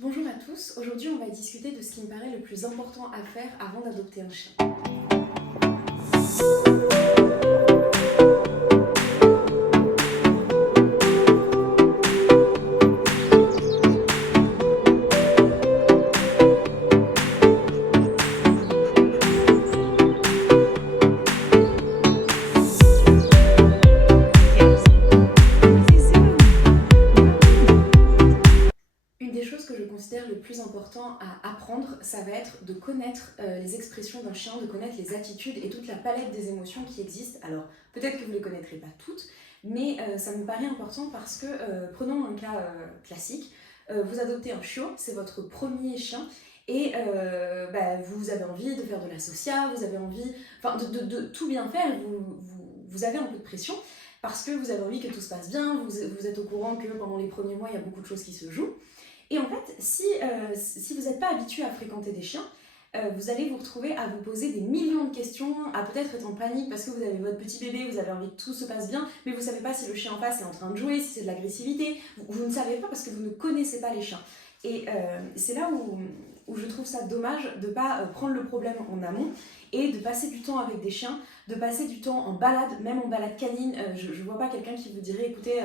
Bonjour à tous, aujourd'hui on va discuter de ce qui me paraît le plus important à faire avant d'adopter un chien. Une des choses que je considère le plus important à apprendre, ça va être de connaître les expressions d'un chien, de connaître les attitudes et toute la palette des émotions qui existent. Alors peut-être que vous ne les connaîtrez pas toutes, mais ça me paraît important parce que, prenons un cas classique, vous adoptez un chiot, c'est votre premier chien, et vous avez envie de faire de la social, vous avez envie de tout bien faire, et vous avez un peu de pression, parce que vous avez envie que tout se passe bien, vous êtes au courant que pendant les premiers mois, il y a beaucoup de choses qui se jouent. Et en fait, si vous n'êtes pas habitué à fréquenter des chiens, vous allez vous retrouver à vous poser des millions de questions, à peut-être être en panique parce que vous avez votre petit bébé, vous avez envie que tout se passe bien, mais vous ne savez pas si le chien en face est en train de jouer, si c'est de l'agressivité. Vous ne savez pas parce que vous ne connaissez pas les chiens. Et c'est là où je trouve ça dommage de ne pas prendre le problème en amont et de passer du temps avec des chiens, de passer du temps en balade, même en balade canine. Je ne vois pas quelqu'un qui vous dirait, écoutez,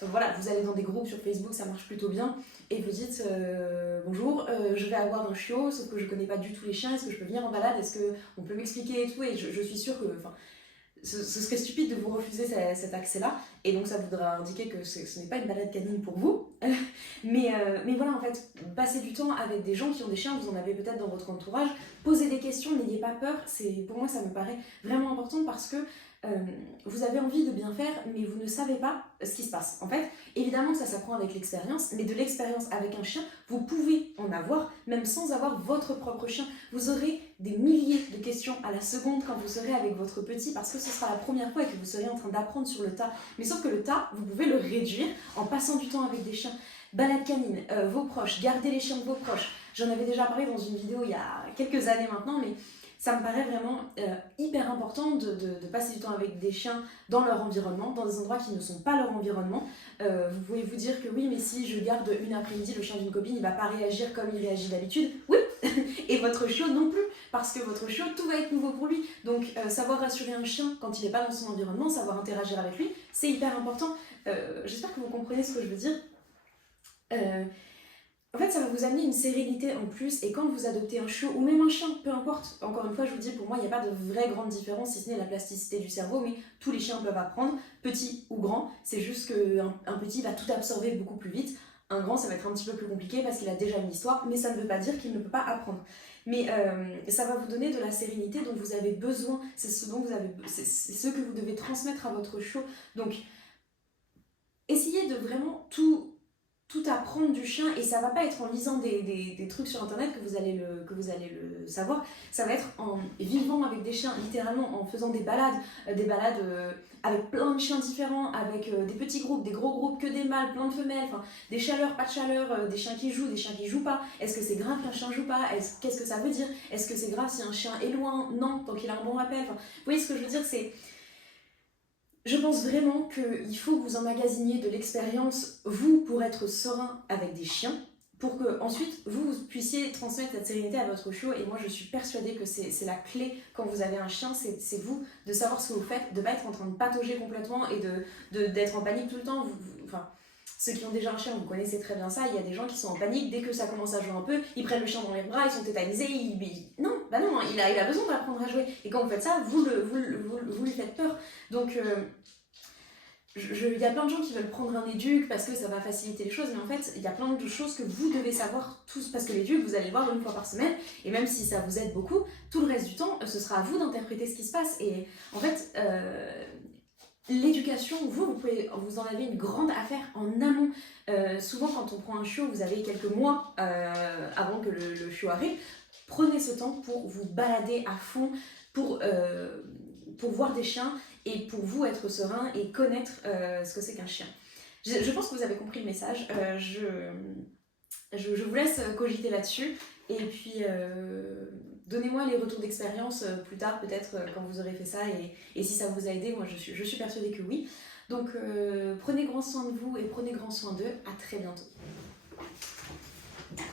voilà, vous allez dans des groupes sur Facebook, ça marche plutôt bien, et vous dites bonjour, je vais avoir un chiot, sauf que je connais pas du tout les chiens, est-ce que je peux venir en balade, est-ce qu'on peut m'expliquer et tout, et je suis sûre que ce serait stupide de vous refuser cet accès-là, et donc ça voudra indiquer que ce n'est pas une balade canine pour vous. mais voilà, en fait, passez du temps avec des gens qui ont des chiens, vous en avez peut-être dans votre entourage, posez des questions, n'ayez pas peur, pour moi ça me paraît vraiment important parce que vous avez envie de bien faire, mais vous ne savez pas ce qui se passe. En fait, évidemment que ça s'apprend avec l'expérience, mais de l'expérience avec un chien, vous pouvez en avoir, même sans avoir votre propre chien. Vous aurez des milliers de questions à la seconde quand vous serez avec votre petit, parce que ce sera la première fois et que vous serez en train d'apprendre sur le tas. Mais sauf que le tas, vous pouvez le réduire en passant du temps avec des chiens. Balade canine, vos proches, gardez les chiens de vos proches. J'en avais déjà parlé dans une vidéo il y a quelques années maintenant, mais ça me paraît vraiment hyper important de passer du temps avec des chiens dans leur environnement, dans des endroits qui ne sont pas leur environnement. Vous pouvez vous dire que oui, mais si je garde une après-midi le chien d'une copine, il va pas réagir comme il réagit d'habitude. Oui, et votre chiot non plus, parce que votre chiot, tout va être nouveau pour lui. Donc savoir rassurer un chien quand il n'est pas dans son environnement, savoir interagir avec lui, c'est hyper important. J'espère que vous comprenez ce que je veux dire. En fait, ça va vous amener une sérénité en plus, et quand vous adoptez un chiot ou même un chien, peu importe, encore une fois, je vous dis, pour moi, il n'y a pas de vraie grande différence, si ce n'est la plasticité du cerveau, mais tous les chiens peuvent apprendre, petit ou grand, c'est juste qu'un petit va tout absorber beaucoup plus vite, un grand, ça va être un petit peu plus compliqué parce qu'il a déjà une histoire, mais ça ne veut pas dire qu'il ne peut pas apprendre. Mais ça va vous donner de la sérénité dont vous avez besoin, c'est ce que vous devez transmettre à votre chiot. Donc, essayez de vraiment tout apprendre du chien, et ça va pas être en lisant des trucs sur internet que vous allez le savoir, ça va être en vivant avec des chiens, littéralement en faisant des balades avec plein de chiens différents, avec des petits groupes, des gros groupes, que des mâles, plein de femelles, des chaleurs, pas de chaleur, des chiens qui jouent, des chiens qui jouent pas, est-ce que c'est grave qu'un chien joue pas, qu'est-ce que ça veut dire, est-ce que c'est grave si un chien est loin, non, tant qu'il a un bon rappel, vous voyez ce que je veux dire, je pense vraiment qu'il faut que vous emmagasiniez de l'expérience, vous, pour être serein avec des chiens, pour que ensuite vous puissiez transmettre cette sérénité à votre chiot. Et moi, je suis persuadée que c'est la clé quand vous avez un chien, c'est vous, de savoir ce que vous faites, de ne pas être en train de patauger complètement et d'être en panique tout le temps. Ceux qui ont déjà un chien, vous connaissez très bien ça, il y a des gens qui sont en panique, dès que ça commence à jouer un peu, ils prennent le chien dans les bras, ils sont tétanisés, non, il a besoin d'apprendre à jouer. Et quand vous faites ça, vous lui faites peur. Donc, il y a plein de gens qui veulent prendre un éduc parce que ça va faciliter les choses, mais en fait, il y a plein de choses que vous devez savoir tous, parce que l'éduc, vous allez le voir une fois par semaine, et même si ça vous aide beaucoup, tout le reste du temps, ce sera à vous d'interpréter ce qui se passe. Et en fait, l'éducation, vous en avez une grande affaire en amont. Souvent, quand on prend un chiot, vous avez quelques mois avant que le chiot arrive. Prenez ce temps pour vous balader à fond, pour voir des chiens, et pour vous être serein et connaître ce que c'est qu'un chien. Je pense que vous avez compris le message. Je vous laisse cogiter là-dessus, et puis donnez-moi les retours d'expérience plus tard, peut-être quand vous aurez fait ça, et si ça vous a aidé. Moi je suis persuadée que oui. Donc prenez grand soin de vous et prenez grand soin d'eux. À très bientôt.